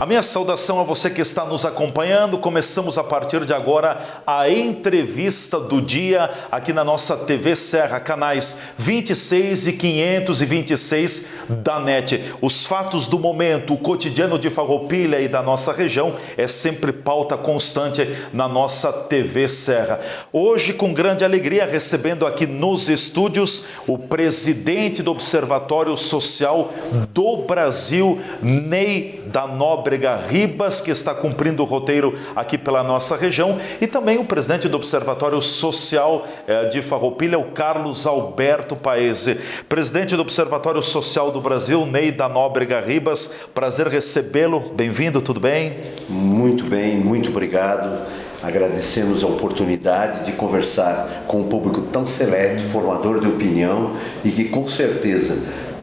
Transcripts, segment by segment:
A minha saudação a você que está nos acompanhando. Começamos a partir de agora a entrevista do dia aqui na nossa TV Serra, canais 26 e 526 da NET. Os fatos do momento, o cotidiano de Farroupilha e da nossa região é sempre pauta constante na nossa TV Serra. Hoje, com grande alegria, recebendo aqui nos estúdios o presidente do Observatório Social do Brasil, Ney da Nóbrega Ribas, que está cumprindo o roteiro aqui pela nossa região, e também o presidente do Observatório Social de Farroupilha, o Carlos Alberto Paese. Presidente do Observatório Social do Brasil, Ney da Nóbrega Ribas, prazer recebê-lo. Bem-vindo, tudo bem? Muito bem, muito obrigado. Agradecemos a oportunidade de conversar com um público tão seleto, formador de opinião e que com certeza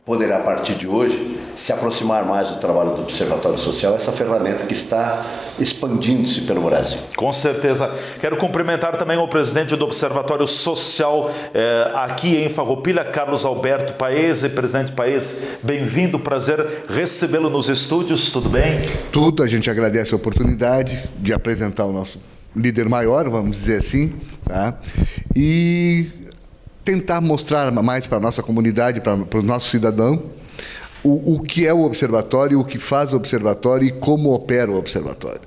poderá, a partir de hoje, se aproximar mais do trabalho do Observatório Social, essa ferramenta que está expandindo-se pelo Brasil. Com certeza. Quero cumprimentar também o presidente do Observatório Social aqui em Farroupilha, Carlos Alberto Paese. Presidente Paese, bem-vindo, prazer recebê-lo nos estúdios, tudo bem? Tudo, a gente agradece a oportunidade de apresentar o nosso líder maior, vamos dizer assim, tá? E tentar mostrar mais para a nossa comunidade, para o nosso cidadão, o que é o Observatório, o que faz o Observatório e como opera o Observatório.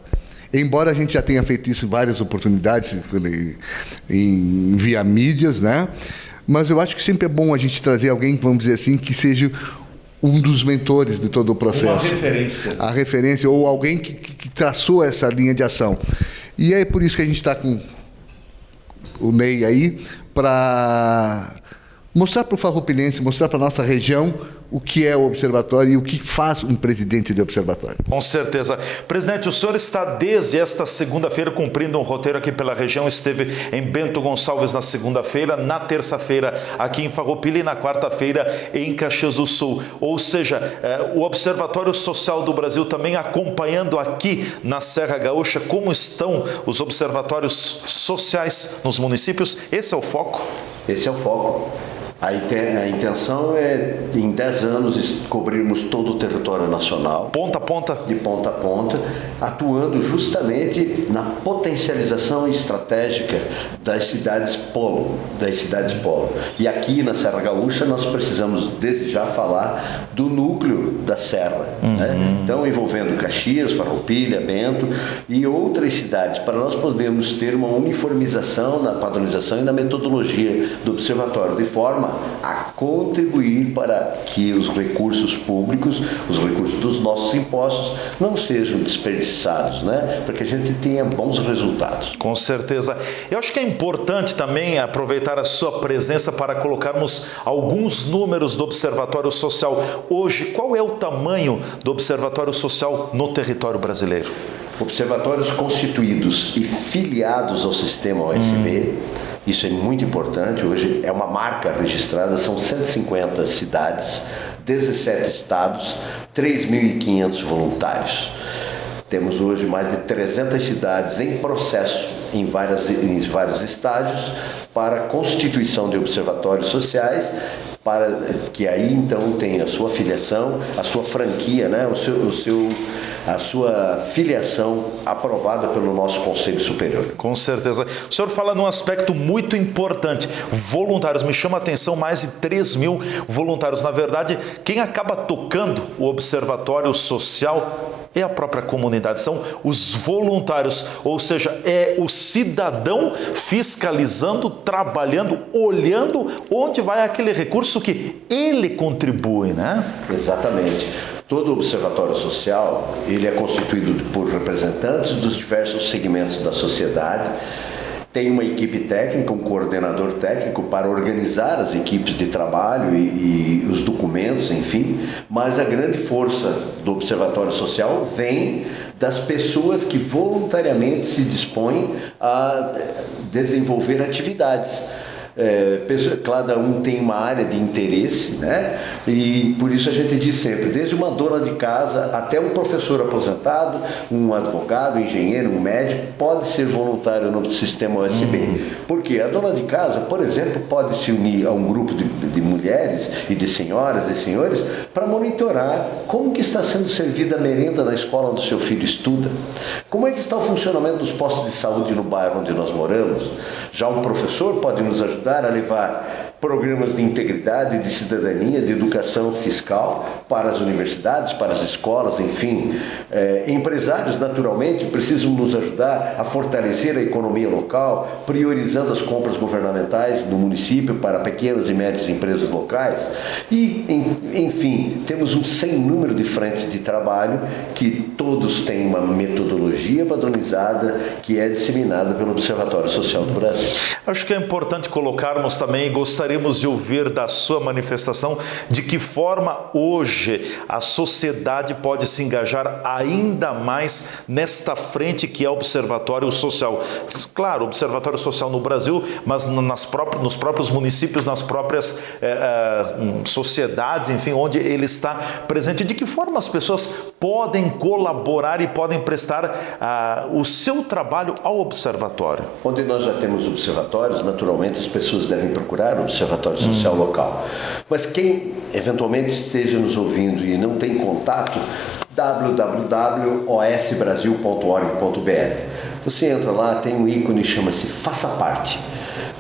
Embora a gente já tenha feito isso em várias oportunidades, via mídias, né? Mas eu acho que sempre é bom a gente trazer alguém, vamos dizer assim, que seja um dos mentores de todo o processo. Uma referência. A referência, ou alguém que traçou essa linha de ação. E é por isso que a gente está com o Ney aí, para mostrar para o farroupilhense, mostrar para a nossa região o que é o Observatório e o que faz um presidente de Observatório. Com certeza. Presidente, o senhor está desde esta segunda-feira cumprindo um roteiro aqui pela região, esteve em Bento Gonçalves na segunda-feira, na terça-feira aqui em Farroupilha e na quarta-feira em Caxias do Sul. Ou seja, o Observatório Social do Brasil também acompanhando aqui na Serra Gaúcha como estão os observatórios sociais nos municípios. Esse é o foco? Esse é o foco. A intenção é, em 10 anos, cobrirmos todo o território nacional. Ponta a ponta? De ponta a ponta, atuando justamente na potencialização estratégica das cidades polo. E aqui na Serra Gaúcha nós precisamos, desde já, falar do núcleo da Serra. Né? Então, envolvendo Caxias, Farroupilha, Bento e outras cidades, para nós podermos ter uma uniformização na padronização e na metodologia do observatório, de forma a contribuir para que os recursos públicos, os recursos dos nossos impostos, não sejam desperdiçados, né? Para que a gente tenha bons resultados. Com certeza. Eu acho que é importante também aproveitar a sua presença para colocarmos alguns números do Observatório Social. Hoje, qual é o tamanho do Observatório Social no território brasileiro? Observatórios constituídos e filiados ao sistema OSB, isso é muito importante, hoje é uma marca registrada, são 150 cidades, 17 estados, 3.500 voluntários. Temos hoje mais de 300 cidades em processo, em vários estágios, para a constituição de observatórios sociais, para que aí então tenha a sua filiação, a sua franquia, né? A sua filiação aprovada pelo nosso Conselho Superior. Com certeza. O senhor fala num aspecto muito importante, voluntários. Me chama a atenção, mais de 3.000 voluntários. Na verdade, quem acaba tocando o Observatório Social é a própria comunidade, são os voluntários, ou seja, é o cidadão fiscalizando, trabalhando, olhando onde vai aquele recurso que ele contribui, né? Exatamente. Todo o Observatório Social, ele é constituído por representantes dos diversos segmentos da sociedade. Tem uma equipe técnica, um coordenador técnico para organizar as equipes de trabalho e os documentos, enfim. Mas a grande força do Observatório Social vem das pessoas que voluntariamente se dispõem a desenvolver atividades. cada um tem uma área de interesse, né? E por isso a gente diz sempre, desde uma dona de casa até um professor aposentado, um advogado, um engenheiro, um médico, pode ser voluntário no sistema OSB. Porque a dona de casa, por exemplo, pode se unir a um grupo de mulheres e de senhoras e senhores para monitorar como que está sendo servida a merenda na escola onde o seu filho estuda, como é que está o funcionamento dos postos de saúde no bairro onde nós moramos. Já um professor pode nos ajudar a levar programas de integridade, de cidadania, de educação fiscal para as universidades, para as escolas, enfim. Empresários, naturalmente, precisam nos ajudar a fortalecer a economia local, priorizando as compras governamentais no município para pequenas e médias empresas locais. E, enfim, temos um sem número de frentes de trabalho que todos têm uma metodologia padronizada que é disseminada pelo Observatório Social do Brasil. Acho que é importante colocarmos também, gostaríamos de ouvir da sua manifestação, de que forma hoje a sociedade pode se engajar ainda mais nesta frente que é o Observatório Social. Claro, Observatório Social no Brasil, mas nos próprios municípios, nas próprias sociedades, enfim, onde ele está presente. De que forma as pessoas podem colaborar e podem prestar o seu trabalho ao Observatório? Onde nós já temos observatórios, naturalmente as pessoas devem procurar o Observatório Social local. Mas quem eventualmente esteja nos ouvindo e não tem contato, www.osbrasil.org.br. Você entra lá, tem um ícone que chama-se Faça Parte.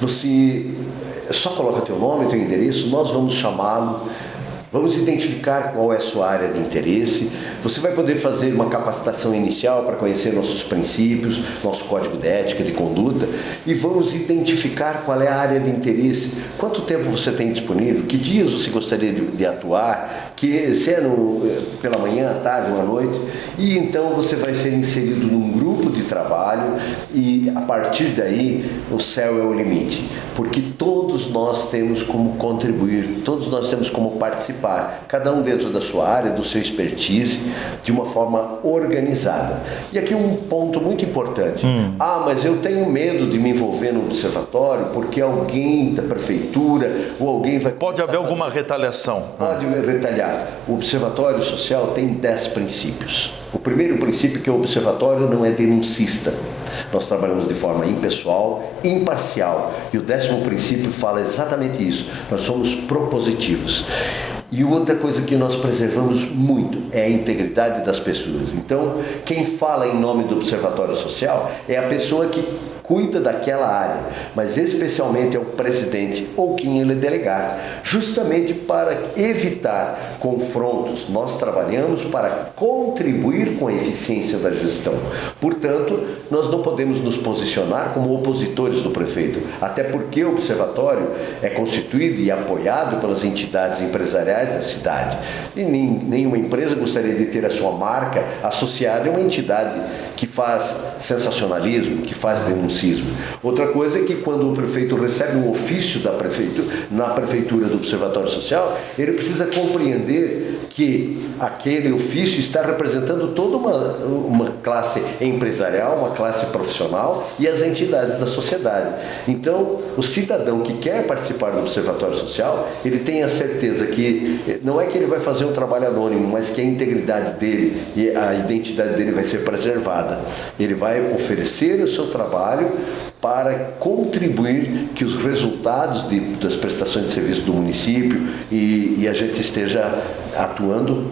Você só coloca teu nome, teu endereço, nós vamos chamá-lo. Vamos identificar qual é a sua área de interesse. Você vai poder fazer uma capacitação inicial para conhecer nossos princípios, nosso código de ética, de conduta, e vamos identificar qual é a área de interesse, quanto tempo você tem disponível, que dias você gostaria de atuar, se é pela manhã, à tarde ou à noite, e então você vai ser inserido num grupo de trabalho e a partir daí o céu é o limite, porque todos nós temos como contribuir, todos nós temos como participar, cada um dentro da sua área, do seu expertise, de uma forma organizada. E aqui um ponto muito importante. Mas eu tenho medo de me envolver no observatório porque alguém da prefeitura ou alguém vai... Pode haver alguma retaliação. Pode retalhar. O Observatório Social tem 10 princípios. O primeiro princípio é que o observatório não é denuncista. Nós trabalhamos de forma impessoal, imparcial. E o 10º princípio fala exatamente isso. Nós somos propositivos. E outra coisa que nós preservamos muito é a integridade das pessoas. Então, quem fala em nome do Observatório Social é a pessoa que cuida daquela área, mas especialmente é o presidente ou quem ele delegar, justamente para evitar confrontos. Nós trabalhamos para contribuir com a eficiência da gestão. Portanto, nós não podemos nos posicionar como opositores do prefeito, até porque o observatório é constituído e apoiado pelas entidades empresariais da cidade. E nenhuma empresa gostaria de ter a sua marca associada a uma entidade que faz sensacionalismo, que faz denúncia. Outra coisa é que quando o prefeito recebe um ofício na prefeitura do Observatório Social, ele precisa compreender que aquele ofício está representando toda uma classe empresarial, uma classe profissional e as entidades da sociedade. Então, o cidadão que quer participar do Observatório Social, ele tem a certeza que não é que ele vai fazer um trabalho anônimo, mas que a integridade dele e a identidade dele vai ser preservada. Ele vai oferecer o seu trabalho para contribuir que os resultados das prestações de serviço do município e a gente esteja atuando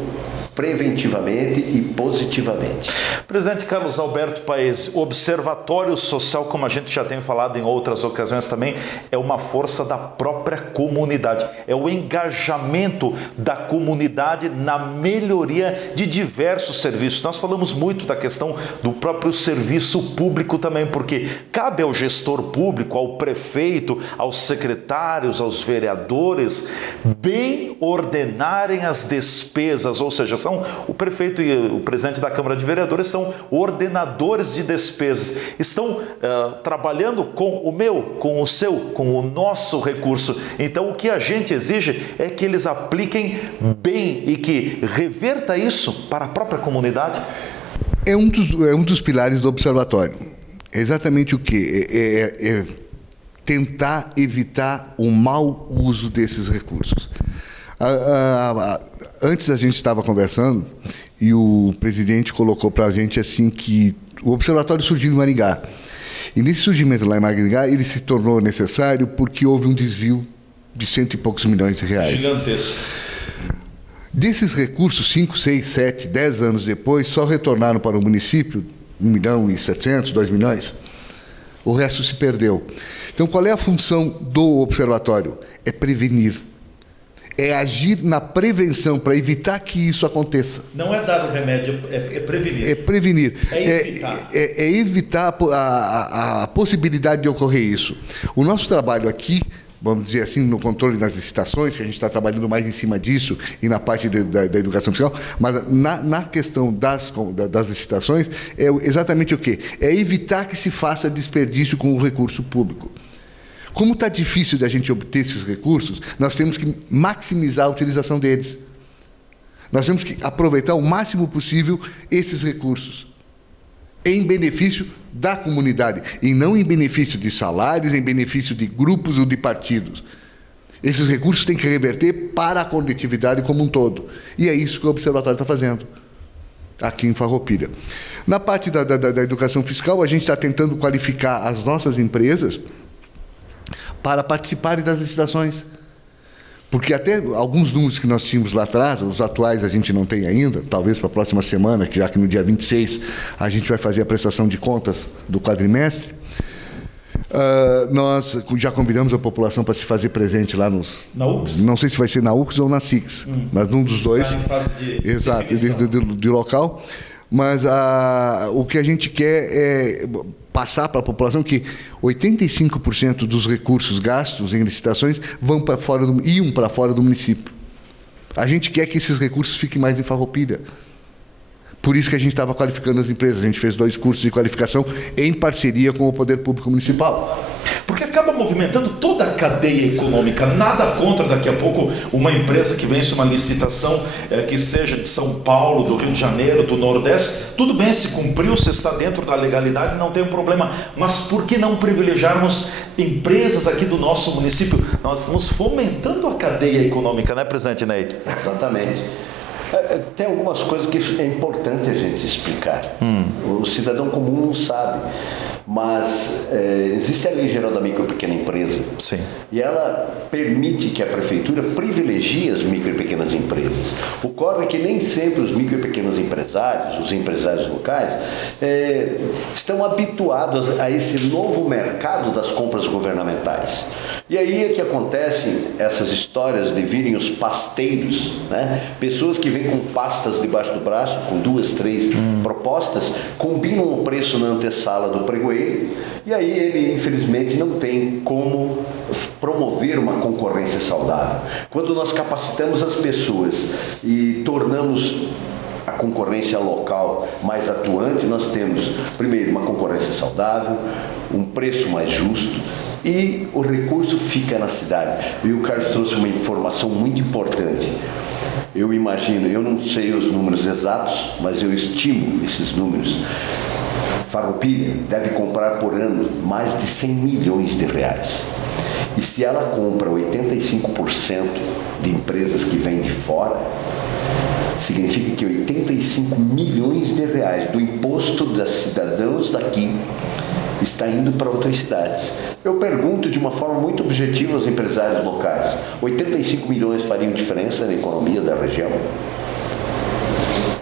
preventivamente e positivamente. Presidente Carlos Alberto Paes, o Observatório Social, como a gente já tem falado em outras ocasiões também, é uma força da própria comunidade, é o engajamento da comunidade na melhoria de diversos serviços. Nós falamos muito da questão do próprio serviço público também, porque cabe ao gestor público, ao prefeito, aos secretários, aos vereadores, bem ordenarem as despesas, ou seja, o prefeito e o presidente da Câmara de Vereadores são ordenadores de despesas, estão trabalhando com o meu, com o seu, com o nosso recurso. Então, o que a gente exige é que eles apliquem bem e que reverta isso para a própria comunidade. É um dos pilares do observatório. É exatamente o quê? tentar evitar o mau uso desses recursos. Antes a gente estava conversando e o presidente colocou para a gente assim que o observatório surgiu em Maringá. E nesse surgimento lá em Maringá, ele se tornou necessário porque houve um desvio de 100 e poucos milhões de reais. Gigantesco. Desses recursos, 5, 6, 7, 10 anos depois, só retornaram para o município 1.700.000, 2 milhões. O resto se perdeu. Então, qual é a função do observatório? É prevenir. É agir na prevenção para evitar que isso aconteça. Não é dar o remédio, é prevenir. É prevenir. É evitar. É evitar a possibilidade de ocorrer isso. O nosso trabalho aqui, vamos dizer assim, no controle das licitações, que a gente está trabalhando mais em cima disso, e na parte da educação fiscal, mas na questão das licitações, é exatamente o quê? É evitar que se faça desperdício com o recurso público. Como está difícil de a gente obter esses recursos, nós temos que maximizar a utilização deles. Nós temos que aproveitar o máximo possível esses recursos, em benefício da comunidade, e não em benefício de salários, em benefício de grupos ou de partidos. Esses recursos têm que reverter para a coletividade como um todo. E é isso que o Observatório está fazendo, aqui em Farroupilha. Na parte da educação fiscal, a gente está tentando qualificar as nossas empresas para participarem das licitações. Porque até alguns números que nós tínhamos lá atrás, os atuais a gente não tem ainda, talvez para a próxima semana, já que no dia 26 a gente vai fazer a prestação de contas do quadrimestre, nós já convidamos a população para se fazer presente lá na UX? Não sei se vai ser na UX ou na SIX, mas num dos dois. Exato, de local. Mas o que a gente quer é passar para a população que 85% dos recursos gastos em licitações iam para fora do município. A gente quer que esses recursos fiquem mais em Farroupilha. Por isso que a gente estava qualificando as empresas. A gente fez 2 cursos de qualificação em parceria com o Poder Público Municipal. Porque acaba movimentando toda a cadeia econômica. Nada contra, daqui a pouco, uma empresa que vence uma licitação que seja de São Paulo, do Rio de Janeiro, do Nordeste. Tudo bem, se cumpriu, se está dentro da legalidade, não tem um problema. Mas por que não privilegiarmos empresas aqui do nosso município? Nós estamos fomentando a cadeia econômica, né, presidente Ney? Exatamente. Tem algumas coisas que é importante a gente explicar. O cidadão comum não sabe. Mas existe a Lei Geral da Micro e Pequena Empresa. Sim. E ela permite que a prefeitura privilegie as micro e pequenas empresas. Ocorre que nem sempre os micro e pequenos empresários, os empresários locais, estão habituados a esse novo mercado das compras governamentais. E aí é que acontecem essas histórias de virem os pasteiros, né? Pessoas que vêm com pastas debaixo do braço, com 2, 3 propostas, combinam o preço na antessala do pregoeiro, e aí ele, infelizmente, não tem como promover uma concorrência saudável. Quando nós capacitamos as pessoas e tornamos a concorrência local mais atuante, nós temos, primeiro, uma concorrência saudável, um preço mais justo, e o recurso fica na cidade. E o Carlos trouxe uma informação muito importante. Eu imagino, eu não sei os números exatos, mas eu estimo esses números. Farroupilha deve comprar por ano mais de 100 milhões de reais. E se ela compra 85% de empresas que vêm de fora, significa que 85 milhões de reais do imposto dos cidadãos daqui está indo para outras cidades. Eu pergunto de uma forma muito objetiva aos empresários locais: 85 milhões fariam diferença na economia da região?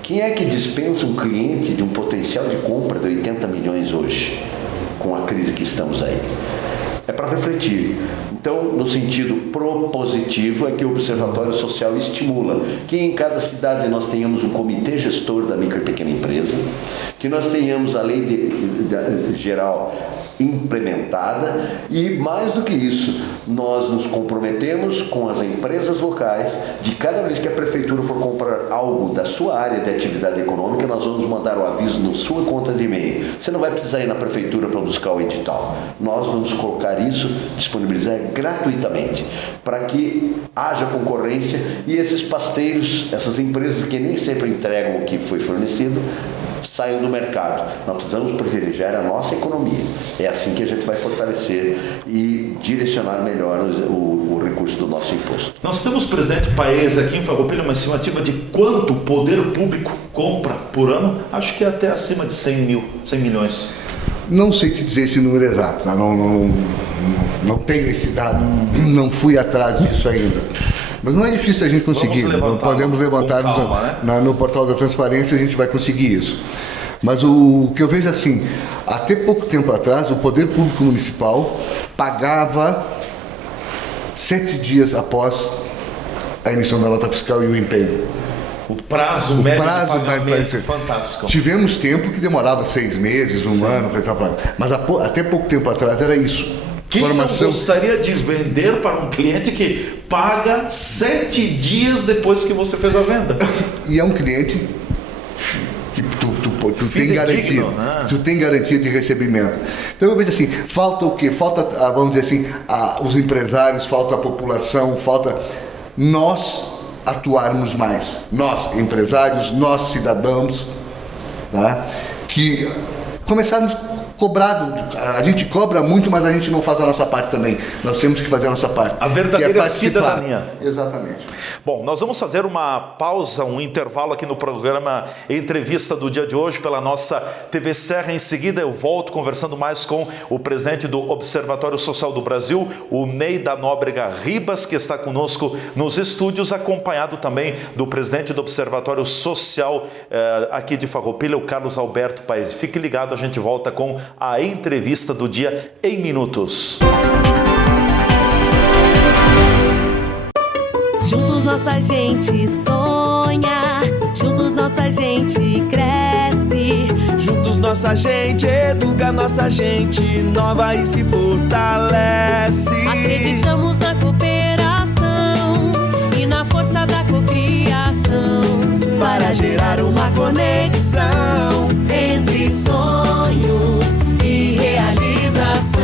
Quem é que dispensa um cliente de um potencial de compra de 80 milhões hoje, com a crise que estamos aí? É para refletir. Então, no sentido propositivo, é que o Observatório Social estimula que em cada cidade nós tenhamos um comitê gestor da micro e pequena empresa, que nós tenhamos a lei geral implementada e, mais do que isso, nós nos comprometemos com as empresas locais de cada vez que a prefeitura for comprar algo da sua área de atividade econômica, nós vamos mandar o aviso na sua conta de e-mail. Você não vai precisar ir na prefeitura para buscar o edital. Nós vamos colocar isso, disponibilizar gratuitamente, para que haja concorrência e esses pasteiros, essas empresas que nem sempre entregam o que foi fornecido, saiam do mercado. Nós precisamos privilegiar a nossa economia. É assim que a gente vai fortalecer e direcionar melhor o recurso do nosso imposto. Nós temos, presidente Paes, aqui em Farroupilha, uma estimativa de quanto o poder público compra por ano? Acho que é até acima de 100 milhões. Não sei te dizer esse número exato, tá? Não tenho esse dado, não fui atrás disso ainda. Mas não é difícil a gente conseguir. Podemos levantar no portal da transparência, a gente vai conseguir isso. Mas o que eu vejo assim, até pouco tempo atrás, o poder público municipal pagava 7 dias após a emissão da nota fiscal e o empenho. O prazo médio de pagamento, fantástico. Tivemos tempo que demorava 6 meses, um ano, mas até pouco tempo atrás era isso. Quem não gostaria de vender para um cliente que paga 7 dias depois que você fez a venda? E é um cliente que tu tem garantia, né? Tu tem garantia de recebimento. Então eu vejo assim, falta o quê? Falta, vamos dizer assim, os empresários, falta a população, falta nós atuarmos mais. Nós, empresários, nós, cidadãos, tá? Que começarmos cobrado. A gente cobra muito, mas a gente não faz a nossa parte também. Nós temos que fazer a nossa parte. A verdadeira cidadania. Exatamente. Bom, nós vamos fazer uma pausa, um intervalo aqui no programa Entrevista do dia de hoje pela nossa TV Serra. Em seguida eu volto conversando mais com o presidente do Observatório Social do Brasil, o Ney da Nóbrega Ribas, que está conosco nos estúdios, acompanhado também do presidente do Observatório Social aqui de Farroupilha, o Carlos Alberto Paes. Fique ligado, a gente volta com a entrevista do dia em minutos. Juntos nossa gente sonha, juntos nossa gente cresce. Juntos nossa gente educa, nossa gente inova e se fortalece. Acreditamos na cooperação e na força da cocriação, para gerar uma conexão entre sonho e realização.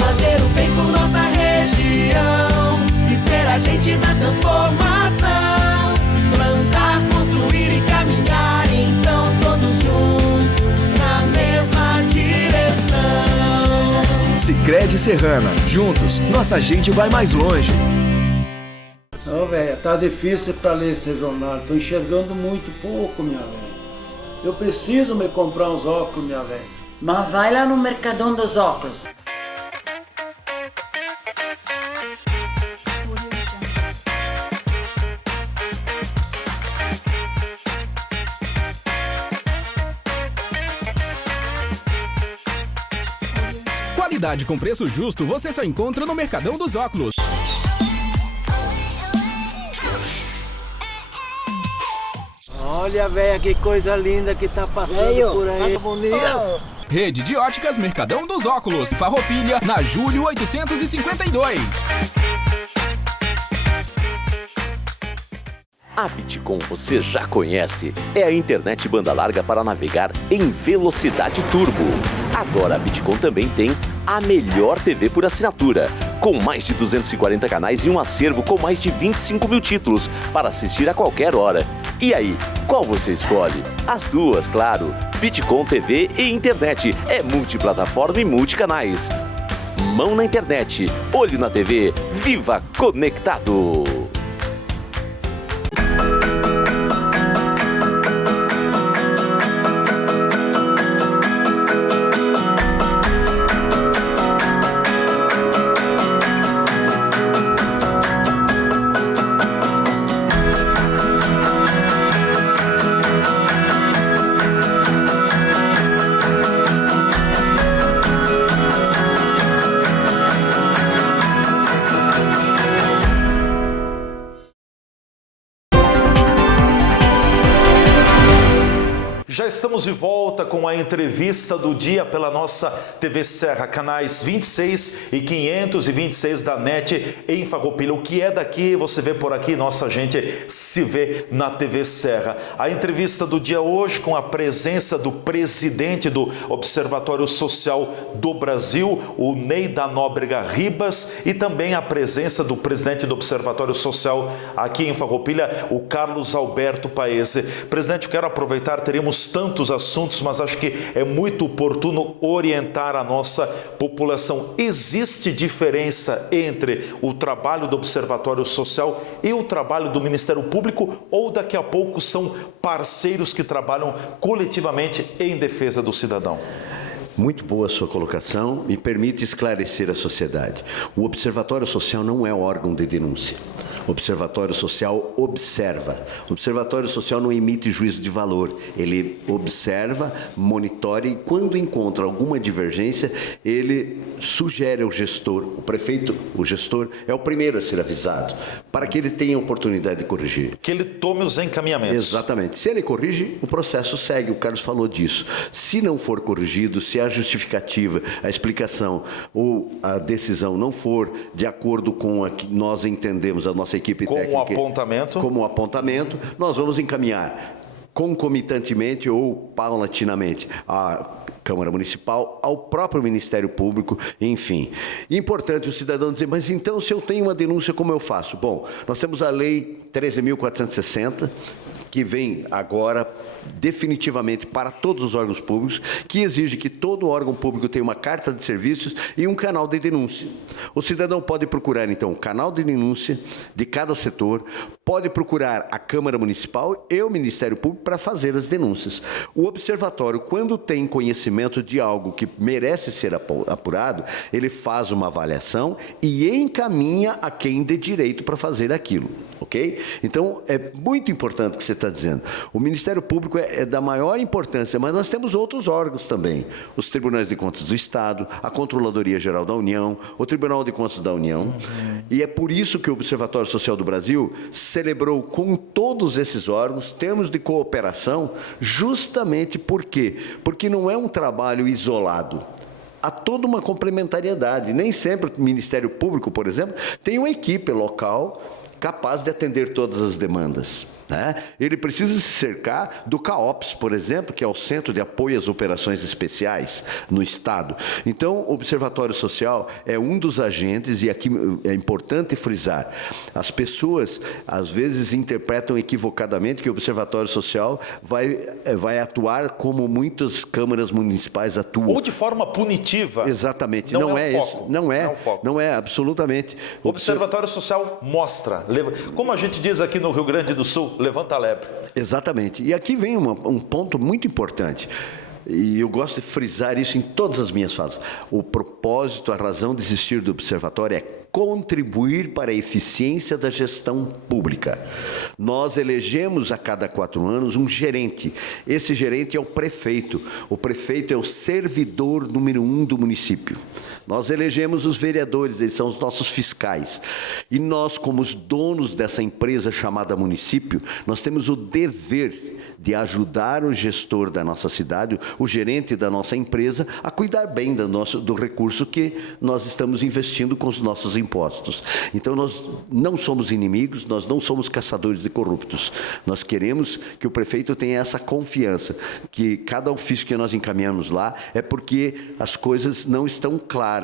Fazer o bem por nossa região e ser agente da transformação. Plantar, construir e caminhar, então todos juntos na mesma direção. Sicredi Serrana, juntos nossa gente vai mais longe. Não, velho, tá difícil para ler esse jornal. Tô enxergando muito pouco, minha velha. Eu preciso me comprar uns óculos, minha velha. Mas vai lá no Mercadão dos Óculos. Qualidade com preço justo você só encontra no Mercadão dos Óculos. Olha, velho, que coisa linda que tá passando por aí. Bonita. Rede de Óticas Mercadão dos Óculos, Farroupilha, na Júlio 852. A Bitcom você já conhece. É a internet banda larga para navegar em velocidade turbo. Agora a Bitcom também tem a melhor TV por assinatura, com mais de 240 canais e um acervo com mais de 25 mil títulos para assistir a qualquer hora. E aí, qual você escolhe? As duas, claro. Bitcom TV e internet. É multiplataforma e multicanais. Mão na internet, olho na TV, viva conectado! Já estamos de volta com a entrevista do dia pela nossa TV Serra, canais 26 e 526 da NET em Farroupilha. O que é daqui, você vê por aqui, nossa gente se vê na TV Serra. A entrevista do dia hoje com a presença do presidente do Observatório Social do Brasil, o Ney da Nóbrega Ribas, e também a presença do presidente do Observatório Social aqui em Farroupilha, o Carlos Alberto Paes. Presidente, eu quero aproveitar, teremos temos tantos assuntos, mas acho que é muito oportuno orientar a nossa população. Existe diferença entre o trabalho do Observatório Social e o trabalho do Ministério Público, ou daqui a pouco são parceiros que trabalham coletivamente em defesa do cidadão? Muito boa a sua colocação, me permite esclarecer a sociedade. O Observatório Social não é órgão de denúncia. O Observatório Social observa. O Observatório Social não emite juízo de valor. Ele observa, monitora e, quando encontra alguma divergência, ele sugere ao gestor, o prefeito, o gestor, é o primeiro a ser avisado, para que ele tenha a oportunidade de corrigir. Que ele tome os encaminhamentos. Exatamente. Se ele corrige, o processo segue. O Carlos falou disso. Se não for corrigido, se a justificativa, a explicação ou a decisão não for de acordo com a que nós entendemos, a nossa equipe técnica, como um apontamento, nós vamos encaminhar concomitantemente ou paulatinamente à Câmara Municipal, ao próprio Ministério Público, enfim. Importante o cidadão dizer, mas então se eu tenho uma denúncia, como eu faço? Bom, nós temos a Lei 13.460, que vem agora definitivamente para todos os órgãos públicos, que exige que todo órgão público tenha uma carta de serviços e um canal de denúncia. O cidadão pode procurar, então, o canal de denúncia de cada setor, pode procurar a Câmara Municipal e o Ministério Público para fazer as denúncias. O observatório, quando tem conhecimento de algo que merece ser apurado, ele faz uma avaliação e encaminha a quem dê direito para fazer aquilo, ok? Então, é muito importante o que você está dizendo. O Ministério Público é da maior importância, mas nós temos outros órgãos também. Os Tribunais de Contas do Estado, a Controladoria Geral da União, o Tribunal de Contas da União. E é por isso que o Observatório Social do Brasil celebrou com todos esses órgãos termos de cooperação, justamente por quê? Porque não é um trabalho isolado. Há toda uma complementariedade. Nem sempre o Ministério Público, por exemplo, tem uma equipe local capaz de atender todas as demandas. Ele precisa se cercar do CAOPS, por exemplo, que é o Centro de Apoio às Operações Especiais no Estado. Então, o Observatório Social é um dos agentes, e aqui é importante frisar, as pessoas às vezes interpretam equivocadamente que o Observatório Social vai atuar como muitas câmaras municipais atuam. Ou de forma punitiva. Exatamente. Não é isso. Não é, absolutamente. O Observatório Social mostra, como a gente diz aqui no Rio Grande do Sul, levanta a lebre. Exatamente. E aqui vem um ponto muito importante. E eu gosto de frisar isso em todas as minhas falas. O propósito, a razão de existir do observatório é contribuir para a eficiência da gestão pública. Nós elegemos a cada 4 anos um gerente. Esse gerente é o prefeito. O prefeito é o servidor número 1 do município. Nós elegemos os vereadores, eles são os nossos fiscais. E nós, como os donos dessa empresa chamada município, nós temos o dever de ajudar o gestor da nossa cidade, o gerente da nossa empresa, a cuidar bem do recurso que nós estamos investindo com os nossos impostos. Então, nós não somos inimigos, nós não somos caçadores de corruptos. Nós queremos que o prefeito tenha essa confiança, que cada ofício que nós encaminhamos lá é porque as coisas não estão claras.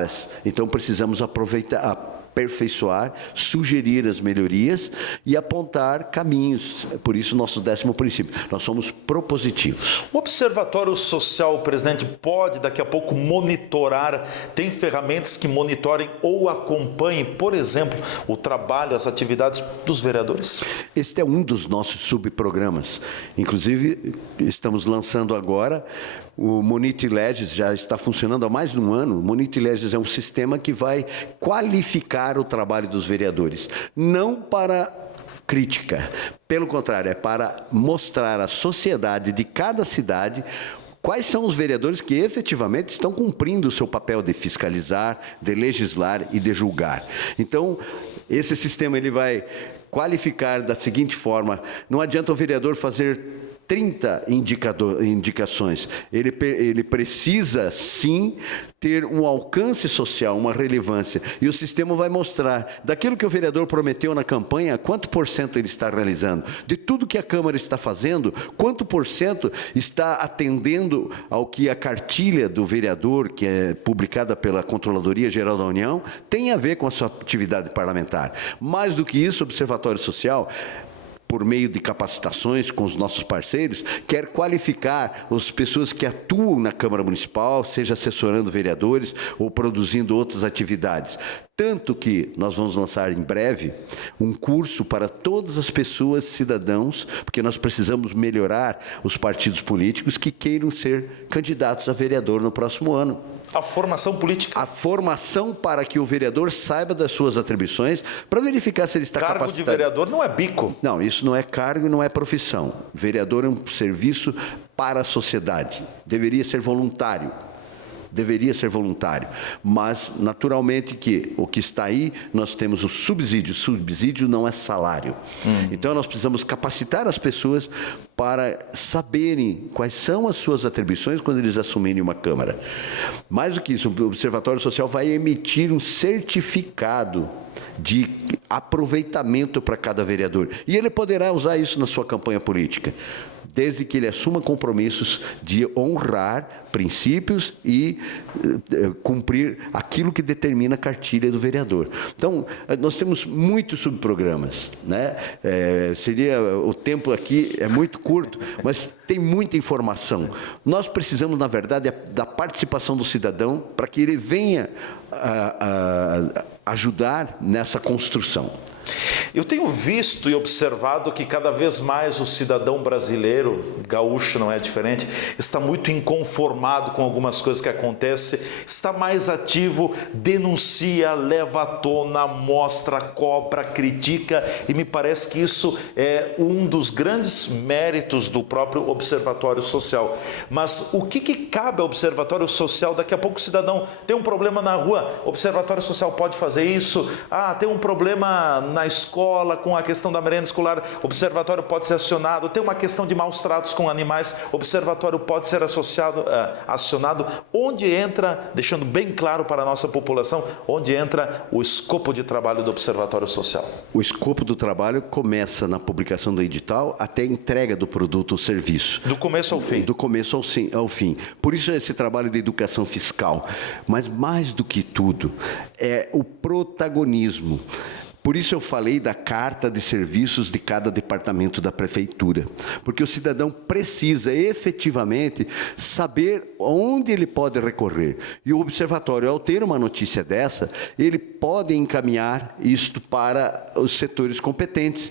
Então, precisamos aperfeiçoar, sugerir as melhorias e apontar caminhos. Por isso, nosso 10º princípio, nós somos propositivos. O Observatório Social, presidente, pode daqui a pouco monitorar, tem ferramentas que monitorem ou acompanhem, por exemplo, o trabalho, as atividades dos vereadores? Este é um dos nossos subprogramas. Inclusive, estamos lançando agora o Monitor Legis, já está funcionando há mais de um ano. O Monitor Legis é um sistema que vai qualificar o trabalho dos vereadores, não para crítica, pelo contrário, é para mostrar à sociedade de cada cidade quais são os vereadores que efetivamente estão cumprindo o seu papel de fiscalizar, de legislar e de julgar. Então, esse sistema ele vai qualificar da seguinte forma: não adianta o vereador fazer 30 indicações. Ele precisa, sim, ter um alcance social, uma relevância. E o sistema vai mostrar, daquilo que o vereador prometeu na campanha, quanto % ele está realizando. De tudo que a Câmara está fazendo, quanto % está atendendo ao que a cartilha do vereador, que é publicada pela Controladoria Geral da União, tem a ver com a sua atividade parlamentar. Mais do que isso, o Observatório Social por meio de capacitações com os nossos parceiros, quer qualificar as pessoas que atuam na Câmara Municipal, seja assessorando vereadores ou produzindo outras atividades. Tanto que nós vamos lançar em breve um curso para todas as pessoas, cidadãos, porque nós precisamos melhorar os partidos políticos que queiram ser candidatos a vereador no próximo ano. A formação política. A formação para que o vereador saiba das suas atribuições, para verificar se ele está capacitado. Cargo de vereador não é bico. Não, isso não é cargo e não é profissão. Vereador é um serviço para a sociedade. Deveria ser voluntário. Mas, naturalmente, que o que está aí, nós temos o subsídio. Subsídio não é salário. Então, nós precisamos capacitar as pessoas para saberem quais são as suas atribuições quando eles assumirem uma Câmara. Mais do que isso, o Observatório Social vai emitir um certificado de aproveitamento para cada vereador. E ele poderá usar isso na sua campanha política, desde que ele assuma compromissos de honrar princípios e cumprir aquilo que determina a cartilha do vereador. Então, nós temos muitos subprogramas, né? O tempo aqui é muito curto, mas tem muita informação. Nós precisamos, na verdade, da participação do cidadão para que ele venha ajudar nessa construção. Eu tenho visto e observado que cada vez mais o cidadão brasileiro, gaúcho não é diferente, está muito inconformado com algumas coisas que acontecem, está mais ativo, denuncia, leva à tona, mostra, cobra, critica, e me parece que isso é um dos grandes méritos do próprio Observatório Social. Mas o que cabe ao Observatório Social? Daqui a pouco o cidadão tem um problema na rua, o Observatório Social pode fazer isso? Tem um problema na escola com a questão da merenda escolar, o observatório pode ser acionado. Tem uma questão de maus tratos com animais, o observatório pode ser acionado. Onde entra, deixando bem claro para a nossa população, onde entra o escopo de trabalho do Observatório Social? O escopo do trabalho começa na publicação do edital até a entrega do produto ou serviço. Do começo ao fim? Do começo ao fim. Por isso esse trabalho de educação fiscal. Mas mais do que tudo, é o protagonismo. Por isso eu falei da carta de serviços de cada departamento da prefeitura, porque o cidadão precisa efetivamente saber onde ele pode recorrer. E o observatório, ao ter uma notícia dessa, ele pode encaminhar isto para os setores competentes.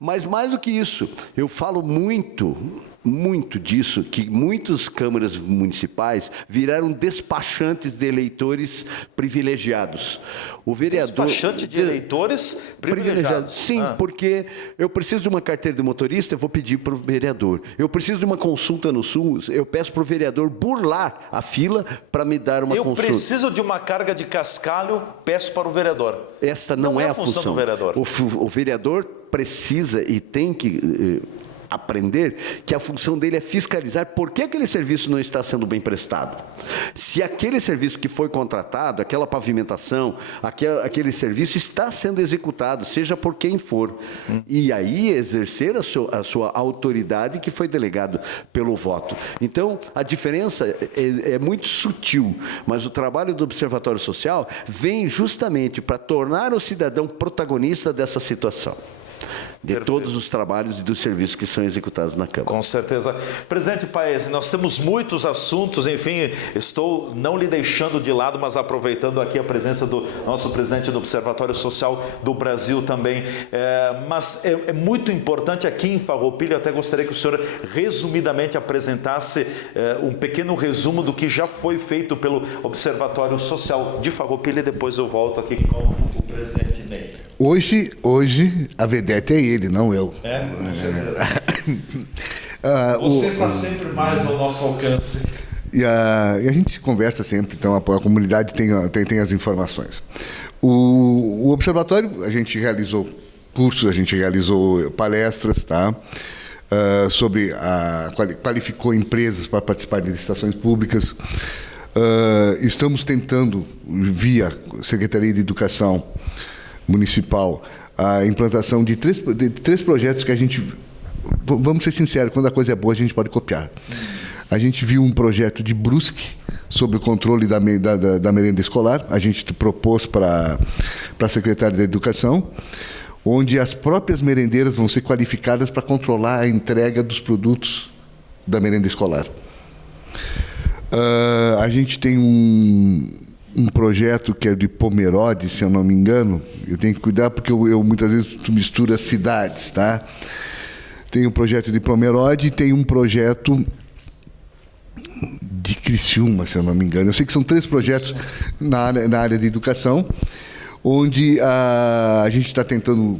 Mas mais do que isso, eu falo muito disso, que muitas câmaras municipais viraram despachantes de eleitores privilegiados. O vereador... Despachante de eleitores privilegiados? Sim, porque eu preciso de uma carteira de motorista, eu vou pedir para o vereador. Eu preciso de uma consulta no SUS, eu peço para o vereador burlar a fila para me dar uma consulta. Eu preciso de uma carga de cascalho, peço para o vereador. Esta não é a função do vereador. O vereador precisa e tem que aprender que a função dele é fiscalizar por que aquele serviço não está sendo bem prestado. Se aquele serviço que foi contratado, aquela pavimentação, aquele serviço está sendo executado, seja por quem for. E aí exercer a sua autoridade que foi delegado pelo voto. Então, a diferença é muito sutil, mas o trabalho do Observatório Social vem justamente para tornar o cidadão protagonista dessa situação. De Perfeito. Todos os trabalhos e dos serviços que são executados na Câmara. Com certeza. Presidente Paese, nós temos muitos assuntos, enfim, estou não lhe deixando de lado, mas aproveitando aqui a presença do nosso presidente do Observatório Social do Brasil também. Mas é muito importante aqui em Farroupilha, eu até gostaria que o senhor resumidamente apresentasse um pequeno resumo do que já foi feito pelo Observatório Social de Farroupilha, e depois eu volto aqui com o presidente Ney. Hoje a vedete é ele, não eu. Você está sempre mais ao nosso alcance. E a gente conversa sempre, então a comunidade tem as informações. O observatório, a gente realizou cursos, a gente realizou palestras, tá? Qualificou empresas para participar de licitações públicas. Estamos tentando, via Secretaria de Educação Municipal, a implantação de três projetos que a gente, vamos ser sinceros, quando a coisa é boa a gente pode copiar. A gente viu um projeto de Brusque sobre o controle da merenda escolar, a gente propôs para a Secretaria da Educação. onde as próprias merendeiras vão ser qualificadas para controlar a entrega dos produtos da merenda escolar. A gente tem um projeto que é de Pomerode, se eu não me engano. Eu tenho que cuidar porque eu muitas vezes misturo as cidades, tá? Tem um projeto de Pomerode e tem um projeto de Criciúma, se eu não me engano. Eu sei que são 3 projetos na área de educação, onde a gente está tentando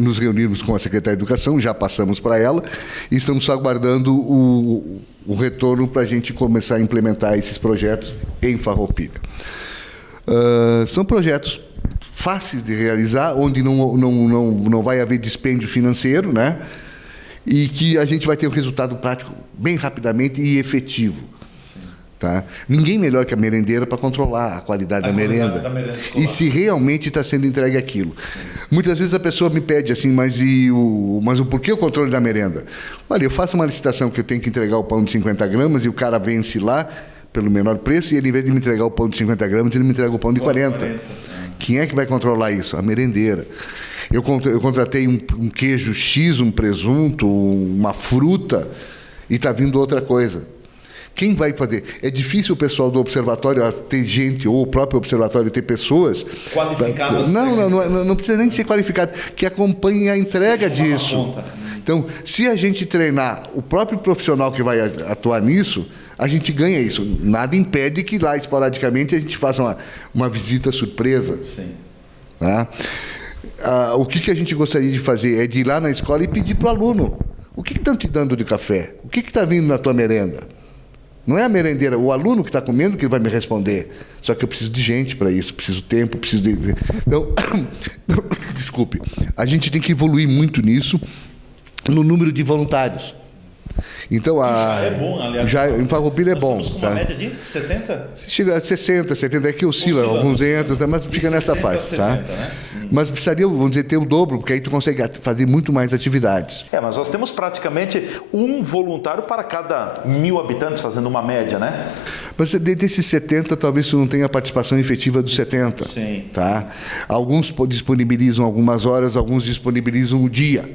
nos reunirmos com a secretária de Educação, já passamos para ela, e estamos aguardando o retorno para a gente começar a implementar esses projetos em Farroupilha. São projetos fáceis de realizar, onde não vai haver dispêndio financeiro, né? E que a gente vai ter um resultado prático bem rapidamente e efetivo. Tá? Ninguém melhor que a merendeira para controlar a qualidade da merenda. E se realmente está sendo entregue aquilo. Sim. Muitas vezes a pessoa me pede assim, mas o porquê o controle da merenda? Olha, eu faço uma licitação que eu tenho que entregar o pão de 50 gramas e o cara vence lá pelo menor preço e ele, em vez de me entregar o pão de 50 gramas, ele me entrega o pão de 40. Quem é que vai controlar isso? A merendeira. Eu contratei um queijo X, um presunto, uma fruta e está vindo outra coisa. Quem vai fazer? É difícil o pessoal do observatório ter gente, ou o próprio observatório ter pessoas qualificadas. Não precisa nem ser qualificado, que acompanhem a entrega disso. Então, se a gente treinar o próprio profissional que vai atuar nisso, a gente ganha isso. Nada impede que lá, esporadicamente, a gente faça uma visita surpresa. Sim. Tá? O que a gente gostaria de fazer é de ir lá na escola e pedir para o aluno: o que estão te dando de café? O que está vindo na tua merenda? Não é a merendeira, o aluno que está comendo que ele vai me responder. Só que eu preciso de gente para isso, preciso de tempo, preciso de... Então, desculpe, a gente tem que evoluir muito nisso, no número de voluntários. Então, já é bom, aliás. Já, em Farroupilha é bom. Nós temos uma média de 70? Chega a 60, 70, é que oscila alguns entram, mas fica nessa faixa. 60, tá? Né? Mas precisaria, vamos dizer, ter o dobro, porque aí tu consegue fazer muito mais atividades. Mas nós temos praticamente um voluntário para cada 1000 habitantes, fazendo uma média, né? Mas desses 70, talvez tu não tenha a participação efetiva dos 70. Sim. Tá? Alguns disponibilizam algumas horas, alguns disponibilizam o dia,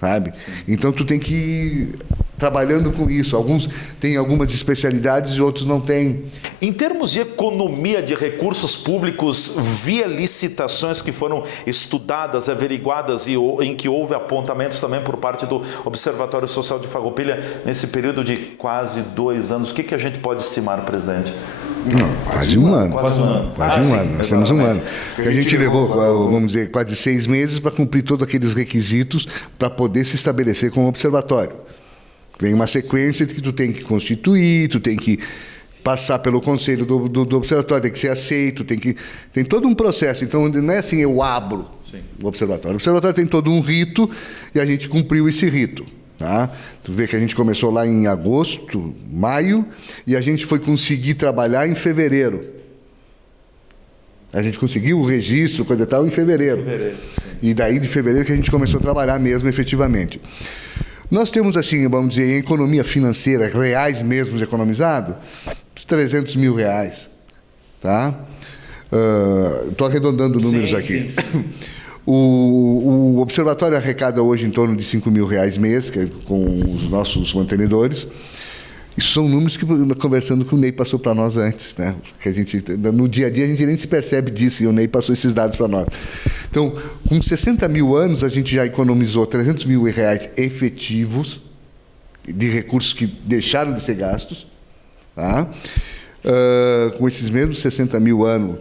sabe? Sim. Então tu tem que ir trabalhando com isso. Alguns têm algumas especialidades e outros não têm. Em termos de economia de recursos públicos, via licitações que foram estudadas, averiguadas e em que houve apontamentos também por parte do Observatório Social de Farroupilha nesse período de quase 2 anos, o que a gente pode estimar, presidente? Não, quase um ano. Quase um ano. Quase um ano. Nós temos um ano. Porque a gente levou, vamos dizer, quase 6 meses para cumprir todos aqueles requisitos para poder se estabelecer como observatório. Vem uma sequência que tu tem que constituir, tu tem que passar pelo conselho do observatório, tem que ser aceito, tem todo um processo. Então, não é assim, eu abro o observatório. O observatório tem todo um rito e a gente cumpriu esse rito. Tá? Tu vê que a gente começou lá em agosto, maio, e a gente foi conseguir trabalhar em fevereiro. A gente conseguiu o registro, coisa e tal, em fevereiro. E daí de fevereiro que a gente começou a trabalhar mesmo, efetivamente. Nós temos, assim, vamos dizer, em economia financeira, reais mesmo economizado, uns 300 mil reais. Tá? Estou arredondando números aqui. Sim. O observatório arrecada hoje em torno de 5 mil reais mês, que é com os nossos mantenedores. Isso são números que, conversando com o Ney, passou para nós antes, né? Que a gente, no dia a dia a gente nem se percebe disso, e o Ney passou esses dados para nós. Então, com 60 mil anos, a gente já economizou 300 mil reais efetivos, de recursos que deixaram de ser gastos. Tá? Com esses mesmos 60 mil anos,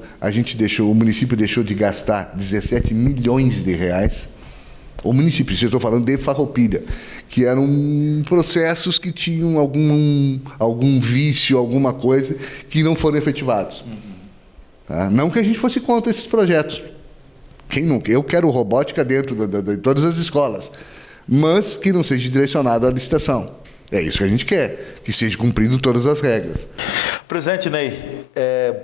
o município deixou de gastar 17 milhões de reais. O município, eu estou falando de Farroupilha, que eram processos que tinham algum vício, alguma coisa, que não foram efetivados. Tá? Não que a gente fosse contra esses projetos. Quem não quer? Eu quero robótica dentro de todas as escolas, mas que não seja direcionado à licitação. É isso que a gente quer, que seja cumprido todas as regras. Presidente Ney, é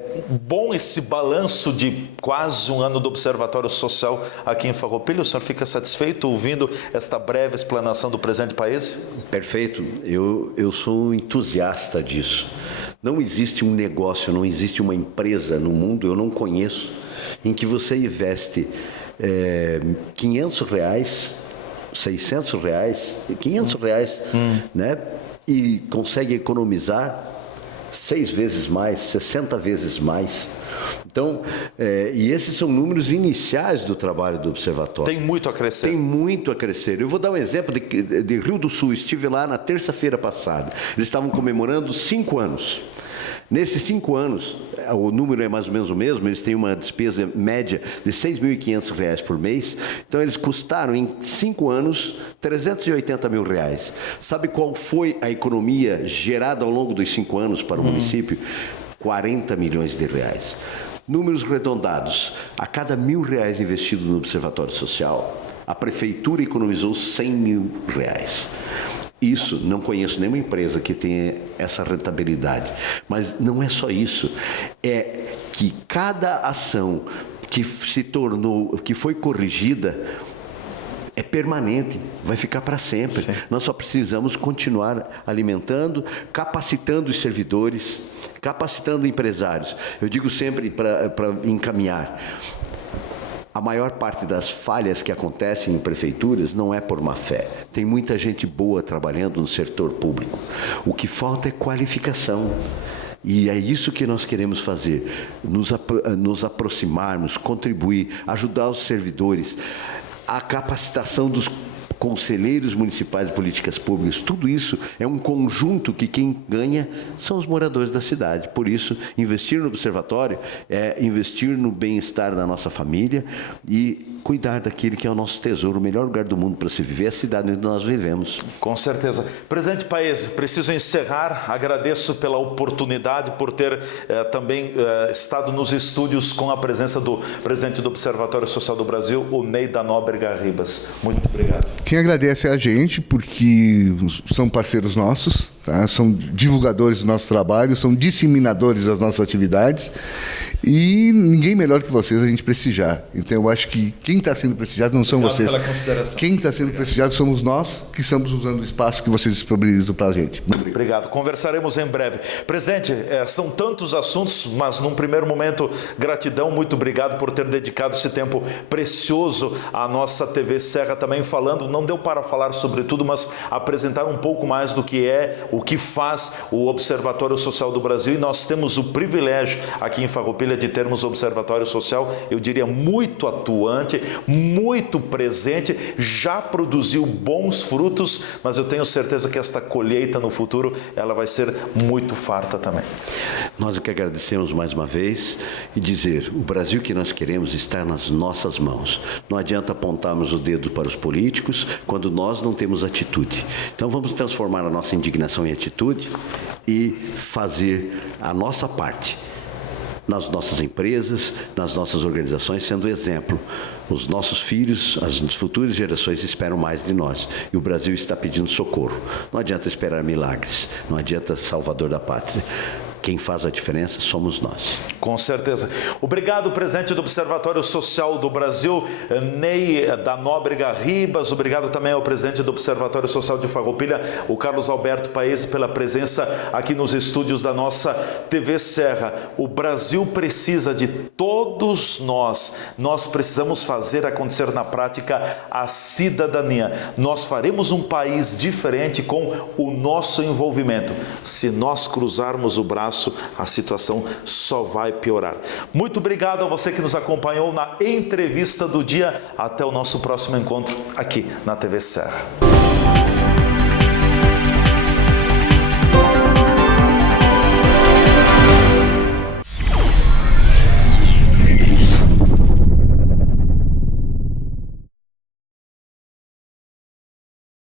bom esse balanço de quase um ano do Observatório Social aqui em Farroupilha. O senhor fica satisfeito ouvindo esta breve explanação do presidente Paese? Perfeito. Eu sou entusiasta disso. Não existe um negócio, não existe uma empresa no mundo, eu não conheço, em que você investe R$500, R$600, R$500, né? E consegue economizar 6 vezes mais, 60 vezes mais. Então, e esses são números iniciais do trabalho do observatório. Tem muito a crescer. Tem muito a crescer. Eu vou dar um exemplo de Rio do Sul. Estive lá na terça-feira passada. Eles estavam comemorando 5 anos. Nesses 5 anos, o número é mais ou menos o mesmo, eles têm uma despesa média de R$6.500 por mês, então eles custaram em 5 anos R$380 mil. Sabe qual foi a economia gerada ao longo dos 5 anos para o município? R$40 milhões. Números arredondados, a cada R$1.000 investido no Observatório Social, a Prefeitura economizou R$100 mil. Isso, não conheço nenhuma empresa que tenha essa rentabilidade. Mas não é só isso. É que cada ação que que foi corrigida, é permanente, vai ficar para sempre. Sim. Nós só precisamos continuar alimentando, capacitando os servidores, capacitando empresários. Eu digo sempre para encaminhar. A maior parte das falhas que acontecem em prefeituras não é por má fé. Tem muita gente boa trabalhando no setor público. O que falta é qualificação. E é isso que nós queremos fazer, nos aproximarmos, contribuir, ajudar os servidores, a capacitação dos conselheiros municipais de políticas públicas, tudo isso é um conjunto que quem ganha são os moradores da cidade. Por isso, investir no observatório é investir no bem-estar da nossa família e cuidar daquele que é o nosso tesouro, o melhor lugar do mundo para se viver, a cidade onde nós vivemos. Com certeza. Presidente Paes, preciso encerrar, agradeço pela oportunidade, por ter também estado nos estúdios com a presença do presidente do Observatório Social do Brasil, o Ney da Nóbrega Ribas. Muito obrigado. Quem agradece é a gente, porque são parceiros nossos, tá? São divulgadores do nosso trabalho, são disseminadores das nossas atividades, e ninguém melhor que vocês a gente prestigiar. Então eu acho que quem está sendo prestigiado não são vocês. Quem está sendo prestigiado somos nós, que estamos usando o espaço que vocês disponibilizam para a gente. Muito obrigado. Conversaremos em breve. Presidente, são tantos assuntos, mas num primeiro momento, gratidão, muito obrigado por ter dedicado esse tempo precioso à nossa TV Serra, também falando, não deu para falar sobre tudo, mas apresentar um pouco mais do que é, o que faz o Observatório Social do Brasil, e nós temos o privilégio aqui em Farroupilha de termos o Observatório Social, eu diria, muito atuante, muito presente, já produziu bons frutos, mas eu tenho certeza que esta colheita no futuro, ela vai ser muito farta também. Nós o que agradecemos mais uma vez e dizer, o Brasil que nós queremos está nas nossas mãos. Não adianta apontarmos o dedo para os políticos quando nós não temos atitude. Então vamos transformar a nossa indignação em atitude e fazer a nossa parte nas nossas empresas, nas nossas organizações, sendo exemplo. Os nossos filhos, as futuras gerações esperam mais de nós. E o Brasil está pedindo socorro. Não adianta esperar milagres, não adianta salvador da pátria. Quem faz a diferença somos nós. Com certeza. Obrigado, presidente do Observatório Social do Brasil, Ney da Nóbrega Ribas. Obrigado também ao presidente do Observatório Social de Farroupilha, o Carlos Alberto Paes, pela presença aqui nos estúdios da nossa TV Serra. O Brasil precisa de todos nós. Nós precisamos fazer acontecer na prática a cidadania. Nós faremos um país diferente com o nosso envolvimento. Se nós cruzarmos o braço, a situação só vai piorar. Muito obrigado a você que nos acompanhou na entrevista do dia. Até o nosso próximo encontro aqui na TV Serra.